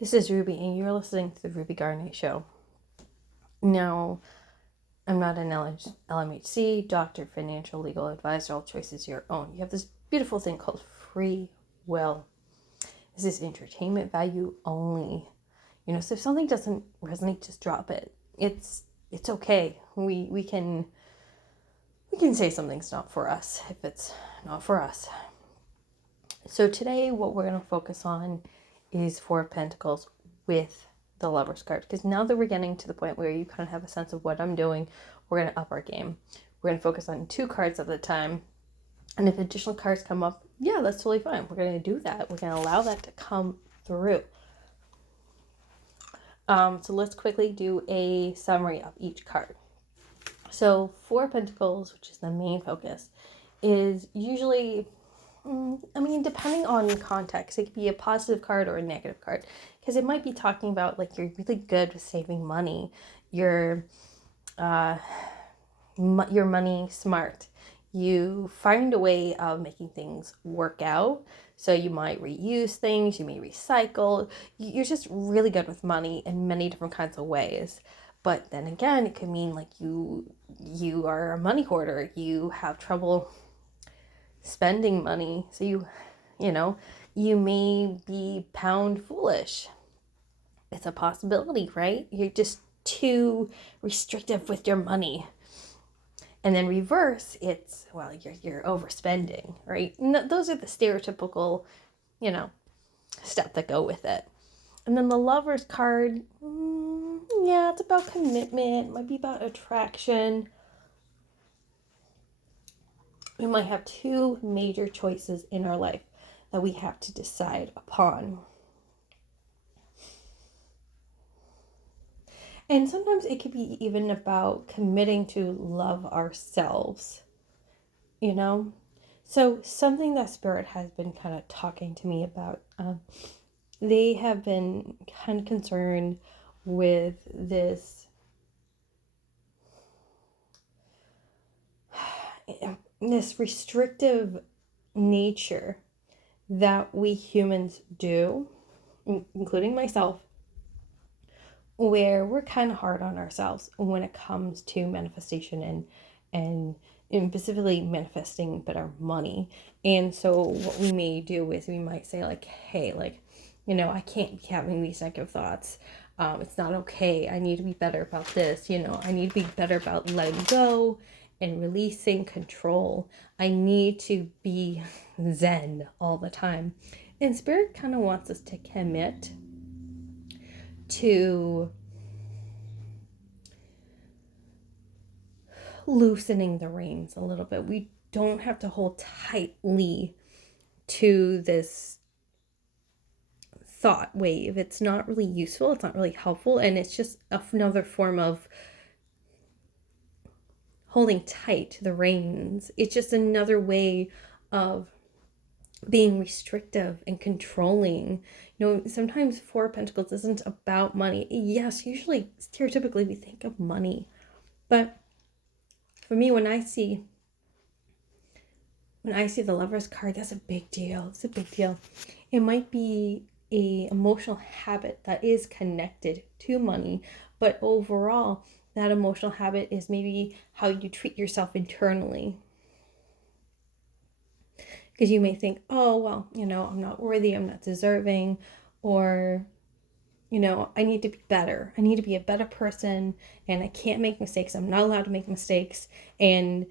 This is Ruby, and you're listening to the Ruby Garnet Show. Now, I'm not an LMHC, doctor, financial, legal advisor. All choices your own. You have this beautiful thing called free will. This is entertainment value only. So if something doesn't resonate, just drop it. It's okay. We can say something's not for us if it's not for us. So today, what we're going to focus on is Four of Pentacles with the Lover's card, because now that we're getting to the point where you kind of have a sense of what I'm doing, we're going to up our game. We're going to focus on 2 cards at a time, and if additional cards come up, yeah, that's totally fine. We're going to do that. We're going to allow that to come through. So let's quickly do a summary of each card. So Four of Pentacles, which is the main focus, is usually, depending on your context, it could be a positive card or a negative card, because it might be talking about like you're really good with saving money, you're money smart, you find a way of making things work out. So you might reuse things, you may recycle. You're just really good with money in many different kinds of ways. But then again, it could mean like you are a money hoarder. You have trouble spending money. So you may be pound foolish. It's a possibility, right? You're just too restrictive with your money. And then reverse, it's, well, you're overspending, right? Those are the stereotypical, stuff that go with it. And then the Lover's card, it's about commitment. It might be about attraction. We might have 2 major choices in our life that we have to decide upon. And sometimes it could be even about committing to love ourselves, So something that Spirit has been kind of talking to me about, they have been kind of concerned with this restrictive nature that we humans do, including myself, where we're kind of hard on ourselves when it comes to manifestation and specifically manifesting better money. And so what we may do is we might say like, hey, like, I can't be having these negative thoughts. It's not okay. I need to be better about this. I need to be better about letting go and releasing control. I need to be zen all the time. And Spirit kind of wants us to commit to loosening the reins a little bit. We don't have to hold tightly to this thought wave. It's not really useful. It's not really helpful. And it's just another form of holding tight to the reins. It's just another way of being restrictive and controlling. Sometimes Four of Pentacles isn't about money. Yes, usually, stereotypically, we think of money. But for me, when I see the Lover's card, that's a big deal. It's a big deal. It might be a emotional habit that is connected to money, but overall, that emotional habit is maybe how you treat yourself internally. Because you may think, oh, well, I'm not worthy, I'm not deserving, or, I need to be better. I need to be a better person, and I can't make mistakes. I'm not allowed to make mistakes. And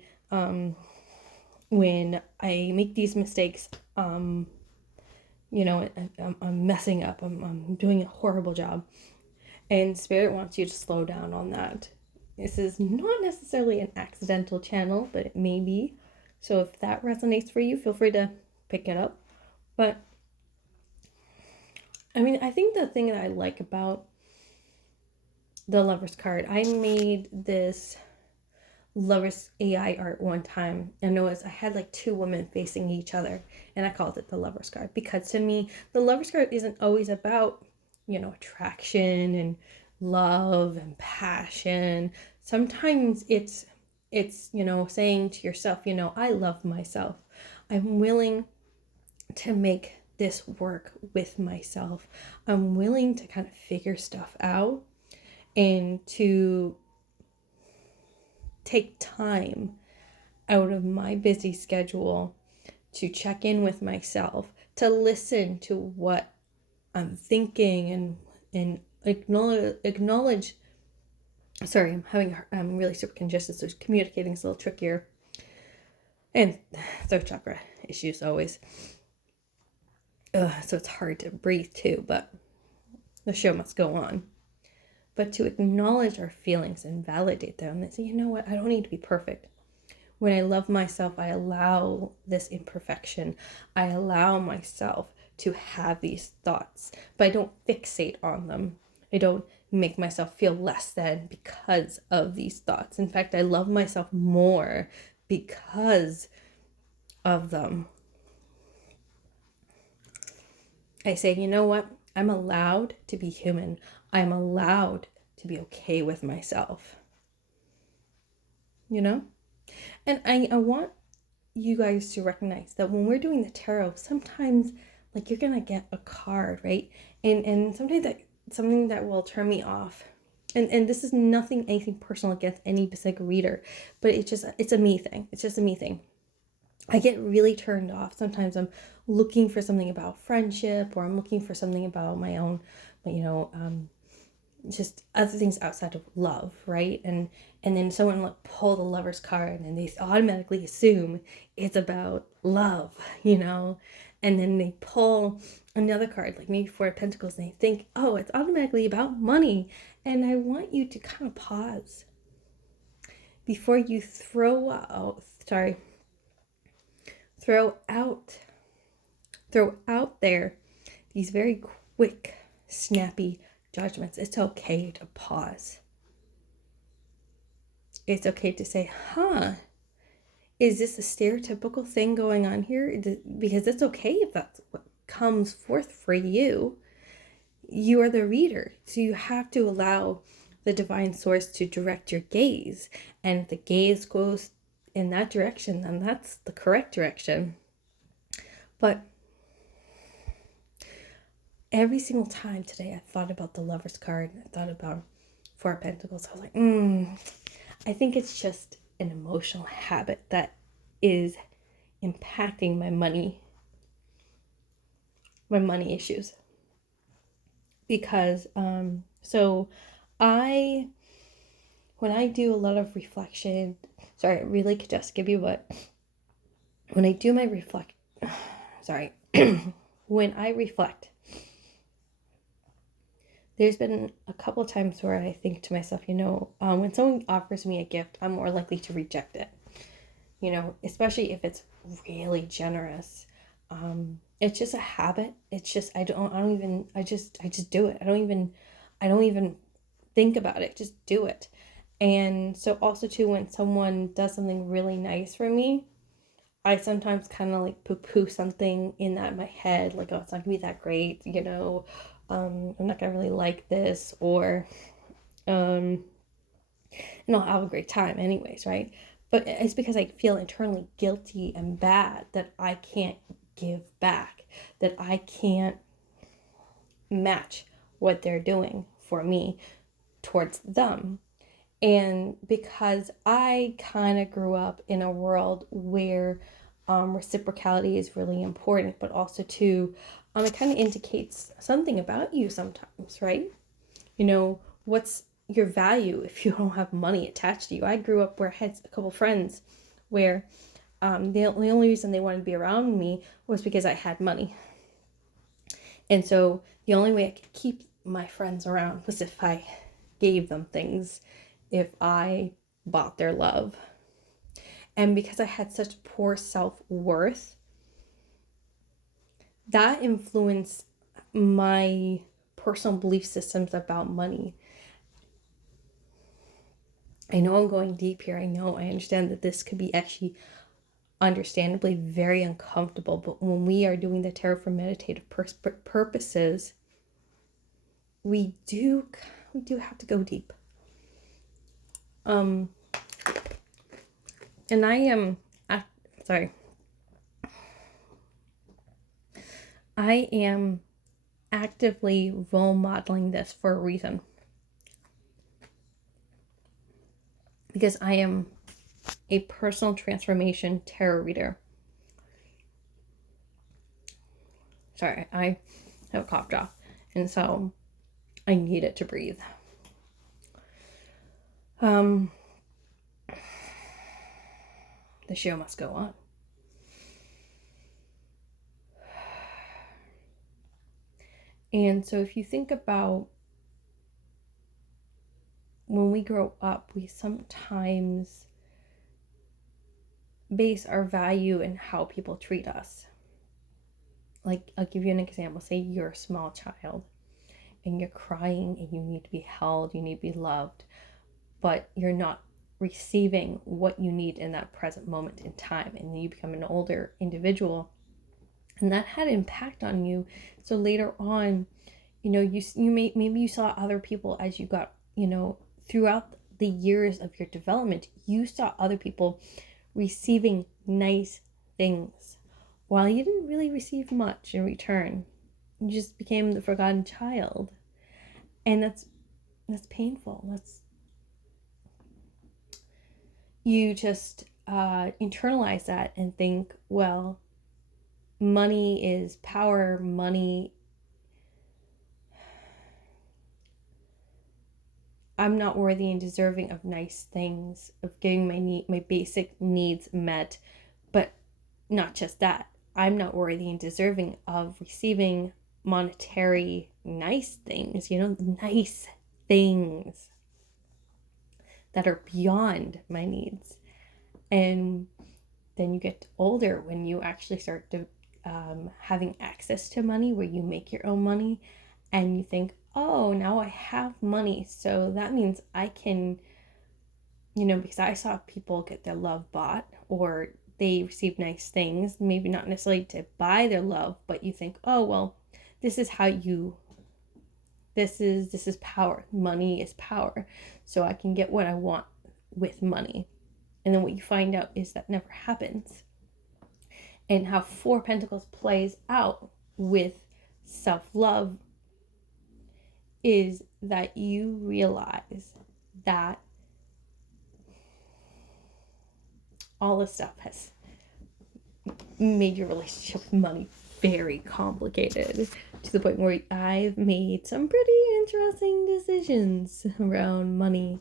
when I make these mistakes, I'm messing up. I'm doing a horrible job. And Spirit wants you to slow down on that. This is not necessarily an accidental channel, but it may be. So if that resonates for you, feel free to pick it up. But I think the thing that I like about the Lover's card, I made this Lover's AI art one time, and I had like 2 women facing each other, and I called it the Lover's card, because to me the Lover's card isn't always about attraction and love and passion. Sometimes it's saying to yourself, I love myself. I'm willing to make this work with myself. I'm willing to kind of figure stuff out and to take time out of my busy schedule to check in with myself, to listen to what I'm thinking and acknowledge. Sorry, I'm really super congested, so communicating is a little trickier. And throat chakra issues always. So it's hard to breathe too, but the show must go on. But to acknowledge our feelings and validate them and say, you know what, I don't need to be perfect. When I love myself, I allow this imperfection. I allow myself to have these thoughts, but I don't fixate on them. I don't make myself feel less than because of these thoughts. In fact, I love myself more because of them. I say, you know what? I'm allowed to be human. I'm allowed to be okay with myself. You know? And I want you guys to recognize that when we're doing the tarot, sometimes like you're gonna get a card, right? And sometimes that something that will turn me off. And this is anything personal against any specific reader, but it's a me thing. It's just a me thing. I get really turned off. Sometimes I'm looking for something about friendship, or I'm looking for something about my own, just other things outside of love, right? And then someone will pull the Lover's card and they automatically assume it's about love, and then they pull another card, like maybe Four of Pentacles, and they think, oh, it's automatically about money. And I want you to kind of pause before you throw out there these very quick, snappy judgments. It's okay to pause. It's okay to say, is this a stereotypical thing going on here? Because it's okay if that's what comes forth for you. You are the reader, so you have to allow the divine source to direct your gaze. And if the gaze goes in that direction, then that's the correct direction. But every single time today I thought about the Lover's card, I thought about Four of Pentacles, I was like, I think it's just an emotional habit that is impacting my money issues. Because when I do a lot of reflection, sorry, I really could just give you what, when I do my when I reflect, there's been a couple of times where I think to myself, when someone offers me a gift, I'm more likely to reject it, especially if it's really generous. It's just a habit. It's just, I just do it. I don't even think about it. Just do it. And so also too, when someone does something really nice for me, I sometimes kind of like poo-poo something in my head, like, oh, it's not gonna be that great, I'm not gonna really like this, or and I'll have a great time anyways, right? But it's because I feel internally guilty and bad that I can't give back, that I can't match what they're doing for me towards them. And because I kind of grew up in a world where reciprocity is really important, but also too, it kind of indicates something about you sometimes, right? What's your value if you don't have money attached to you? I grew up where I had a couple friends where the only reason they wanted to be around me was because I had money. And so the only way I could keep my friends around was if I gave them things, if I bought their love. And because I had such poor self-worth, that influenced my personal belief systems about money. I know I'm going deep here. I understand that this could be actually understandably very uncomfortable, but when we are doing the tarot for meditative purposes, we do have to go deep. And I am, sorry. I am actively role modeling this for a reason. Because I am a personal transformation tarot reader. Sorry, I have a cough drop, and so I need it to breathe. The show must go on. And so if you think about when we grow up, we sometimes base our value in how people treat us. Like, I'll give you an example. Say you're a small child and you're crying and you need to be held, you need to be loved, but you're not receiving what you need in that present moment in time. And then you become an older individual, and that had an impact on you. So later on, maybe you saw other people as you got, throughout the years of your development, you saw other people receiving nice things while you didn't really receive much in return. You just became the forgotten child. And that's painful. You just internalize that and think, well, money is power. I'm not worthy and deserving of nice things, of getting my basic needs met. But not just that, I'm not worthy and deserving of receiving monetary nice things, nice things that are beyond my needs. And then you get older when you actually start to having access to money, where you make your own money, and you think, oh, now I have money, so that means I can, because I saw people get their love bought, or they receive nice things, maybe not necessarily to buy their love, but you think, oh, well, this is power. Money is power, so I can get what I want with money. And then what you find out is that never happens. And how Four Pentacles plays out with self-love is that you realize that all this stuff has made your relationship with money very complicated, to the point where I've made some pretty interesting decisions around money.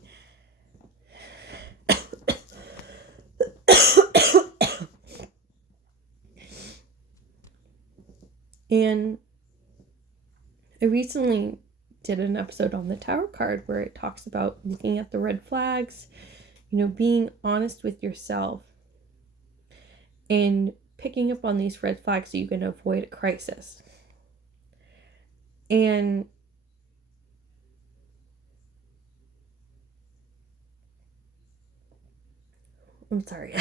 And I recently did an episode on the Tower card where it talks about looking at the red flags, being honest with yourself and picking up on these red flags so you can avoid a crisis. And I'm sorry.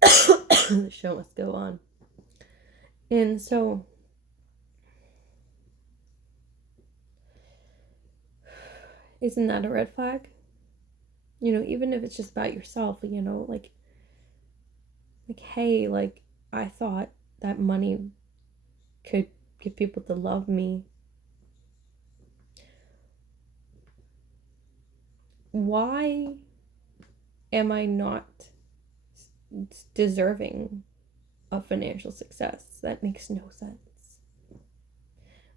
The show must go on. And so isn't that a red flag? Even if it's just about yourself, like, hey, like, I thought that money could get people to love me. Why am I not deserving of financial success? That makes no sense.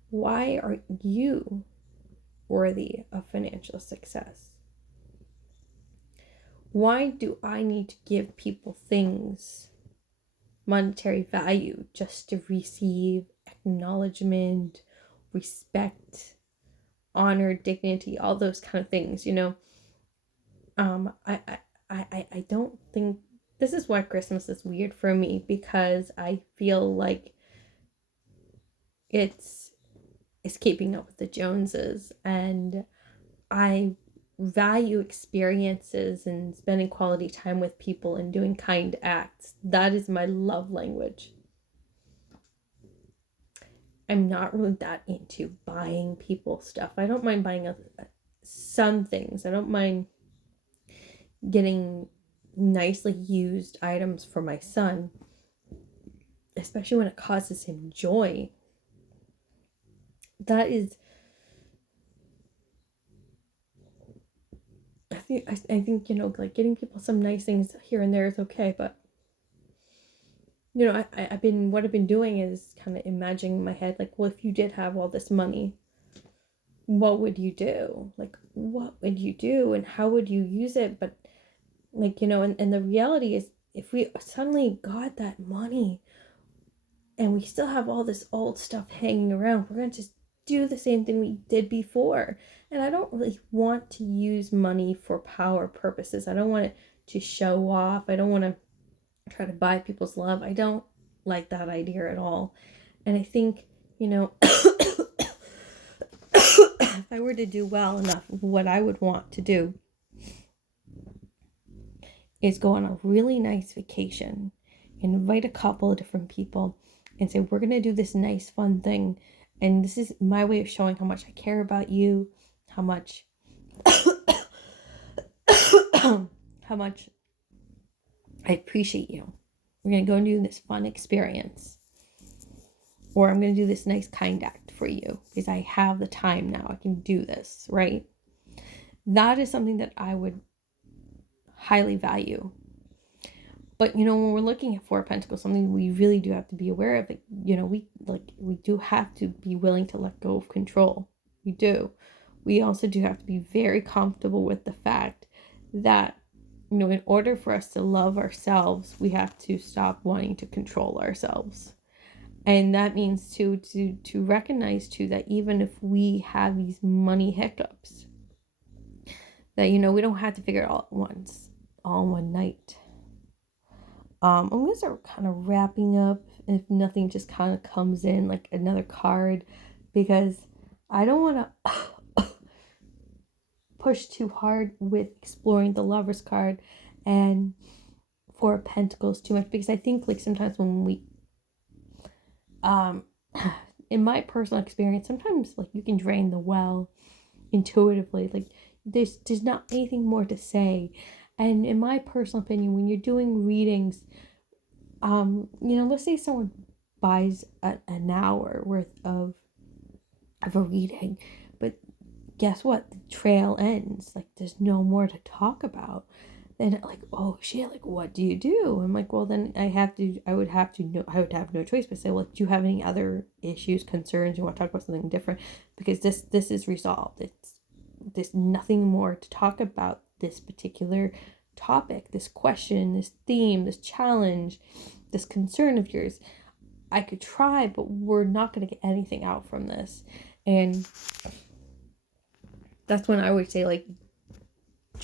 Why are you worthy of financial success? Why do I need to give people things, monetary value, just to receive acknowledgement, respect, honor, dignity, all those kind of things, I don't think, this is why Christmas is weird for me, because I feel like it's keeping up with the Joneses, and I value experiences and spending quality time with people and doing kind acts. That is my love language. I'm not really that into buying people stuff. I don't mind buying some things. I don't mind getting nicely used items for my son. especially when it causes him joy, that is, I think, like getting people some nice things here and there is okay, but what I've been doing is kind of imagining in my head, like, well, if you did have all this money, what would you do? Like, what would you do and how would you use it? But like, and the reality is, if we suddenly got that money and we still have all this old stuff hanging around, we're going to just do the same thing we did before. And I don't really want to use money for power purposes. I don't want it to show off. I don't want to try to buy people's love. I don't like that idea at all. And I think, if I were to do well enough, what I would want to do is go on a really nice vacation, invite a couple of different people, and say, we're going to do this nice, fun thing. And this is my way of showing how much I care about you, how much, how much I appreciate you. We're going to go and do this fun experience. Or I'm going to do this nice, kind act for you because I have the time now. I can do this, right? That is something that I would highly value. But when we're looking at Four of Pentacles, something we really do have to be aware of, we do have to be willing to let go of control. We do. We also do have to be very comfortable with the fact that, in order for us to love ourselves, we have to stop wanting to control ourselves. And that means to recognize too that even if we have these money hiccups, that we don't have to figure it all at once, all in one night. I'm going to start kind of wrapping up if nothing just kind of comes in, like another card, because I don't want to push too hard with exploring the Lover's card and Four of Pentacles too much, because I think like sometimes when we, in my personal experience, sometimes like you can drain the well intuitively, like there's not anything more to say. And in my personal opinion, when you're doing readings, let's say someone buys an hour worth of a reading, but guess what? The trail ends. Like, there's no more to talk about. Then, like, oh shit, like, what do you do? I'm like, well, then I would have no choice but say, well, do you have any other issues, concerns? You want to talk about something different? Because this is resolved. There's nothing more to talk about this particular topic, this question, this theme, this challenge, this concern of yours. I could try, but we're not going to get anything out from this. And that's when I would say, like,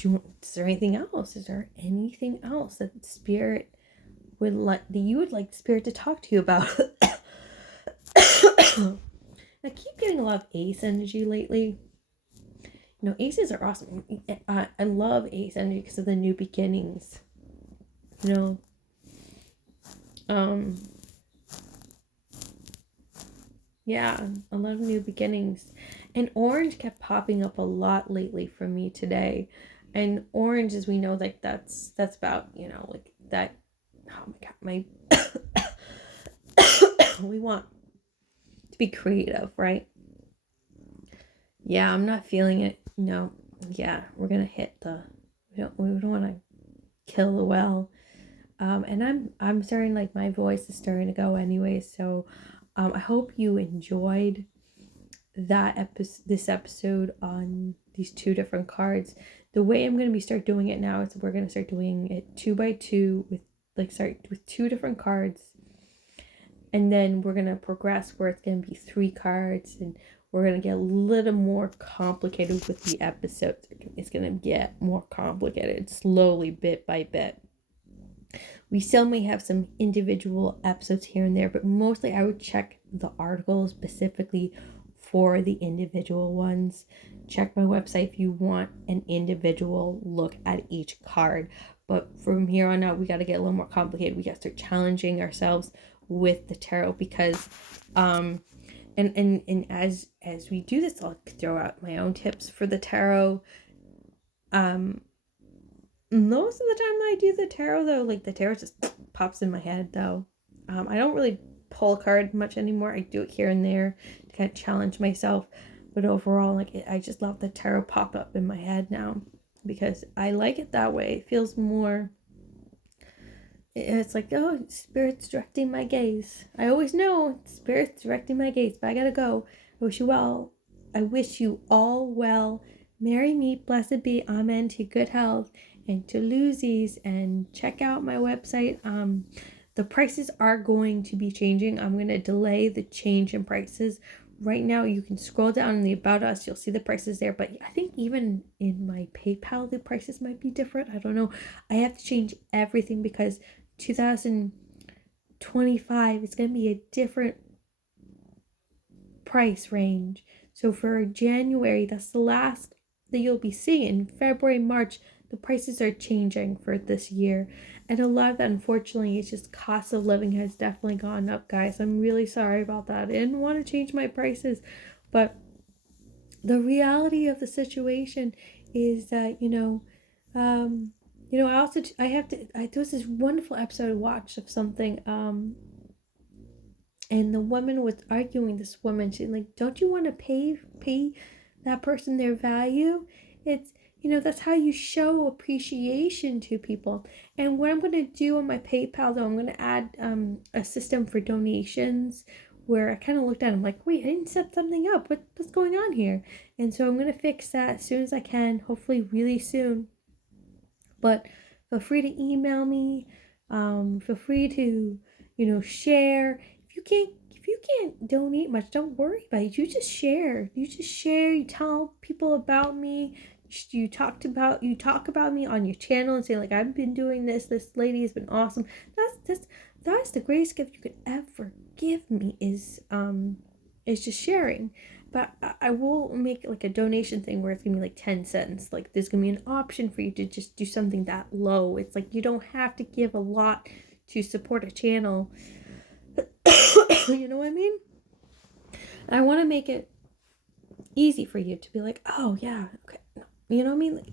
is there anything else? Is there anything else that Spirit that you would like Spirit to talk to you about? I keep getting a lot of ace energy lately. Aces are awesome. I love ace energy because of the new beginnings. Yeah, a lot of new beginnings. And orange kept popping up a lot lately for me today. And orange, as we know, like that's about, like that. Oh my God, we want to be creative, right? Yeah, I'm not feeling it. Yeah, we're gonna hit we don't want to kill the well. And I'm starting, like, my voice is starting to go anyway. So, I hope you enjoyed this episode on these two different cards. The way I'm going to start doing it now is we're going to start doing it 2 by 2 with two different cards. And then we're going to progress where it's going to be 3 cards, and we're going to get a little more complicated with the episodes. It's going to get more complicated slowly, bit by bit. We still may have some individual episodes here and there, but mostly I would check the articles specifically for the individual ones. Check my website if you want an individual look at each card. But from here on out, we got to get a little more complicated. We got to start challenging ourselves with the tarot, because and as we do this, I'll throw out my own tips for the tarot. Most of the time that I do the tarot, though, like, the tarot just pops in my head, though. I don't really pull a card much anymore. I do it here and there to kind of challenge myself. But overall, like, I just love the tarot pop up in my head now because I like it that way. It feels more, it's like, oh, spirit's directing my gaze. I always know spirit's directing my gaze, but I gotta go. I wish you well. I wish you all well. Merry meet, blessed be, amen, to good health and to losies. And check out my website. The prices are going to be changing. I'm going to delay the change in prices. Right now, you can scroll down in the About Us. You'll see the prices there. But I think even in my PayPal, the prices might be different. I don't know. I have to change everything because 2025 is going to be a different price range. So for January, that's the last that you'll be seeing. February, March, the prices are changing for this year. And a lot of that, unfortunately, is just cost of living has definitely gone up, guys. I'm really sorry about that. I didn't want to change my prices, but the reality of the situation is that, there was this wonderful episode I watched of something, and the woman was arguing, this woman, she's like, don't you want to pay that person their value? It's, that's how you show appreciation to people. And what I'm going to do on my PayPal, though, I'm going to add a system for donations where I kind of looked at it, I'm like, wait, I didn't set something up. What's going on here? And so I'm going to fix that as soon as I can, hopefully really soon. But feel free to email me. Feel free to, share. If you can't donate much, don't worry about it. You just share. You tell people about me. You talk about me on your channel and say, like, I've been doing this. This lady has been awesome. That's the greatest gift you could ever give me is just sharing. But I will make like a donation thing where it's gonna be like 10 cents. Like, there's gonna be an option for you to just do something that low. It's like you don't have to give a lot to support a channel. You know what I mean? And I want to make it easy for you to be like, oh yeah, okay. You know what I mean? Like,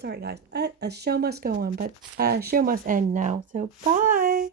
sorry guys, a show must go on, but a show must end now. So bye.